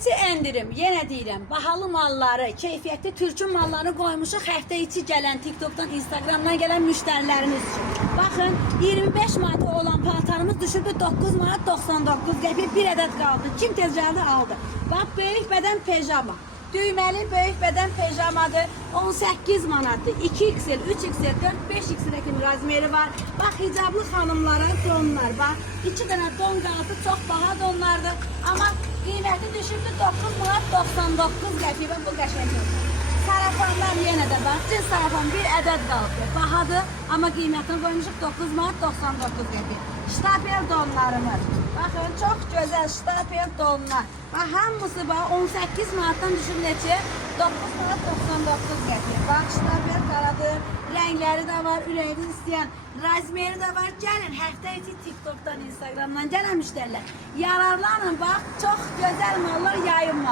Həftəçi endirim, yenə deyirəm, bahalı malları, keyfiyyətli türkün mallarını qoymuşuq həftə içi gələn TikTokdan, Instagramdan gələn müştərilərimiz üçün. Baxın, 25 manat olan paltarımız düşürdü 9 manat 99 qəpik, bir ədəd qaldı. Kim tez gəldi aldı. Bax, böyük bədən pejama. Düyməli böyük bədən pejamadır. 18 manatdır. 2XL, 3XL, 4, 5XL kimi razmeri var. Bax, hicablı xanımlara donlar. Bax, 2 dənə don qaldı. Çox baha donlardır. Amma qiyməti düşürdü 9 manat 99 qəpik. Bu qəşəngdir. Sarafanlar yenə də bax, cins sarafan bir ədəd qaldı. Bahadır, amma qiymətini qoymuşuq 9 manat 99 qəpik. Ştapel donlarımız. Baxın, çox gözəl ştapel donlar. Bax, hamısı bax, 18 manatdan düşür neçə? 9 manat 99 qəpik. Bax, ştapel qaradır, rəngləri də var, ürəyiniz istəyən razmeri də var. Gəlin, həftə içi TikTokdan, Instagramdan gələn müştərilər. Yararlanın, bax, çox gözəl mallar, yayın mallar.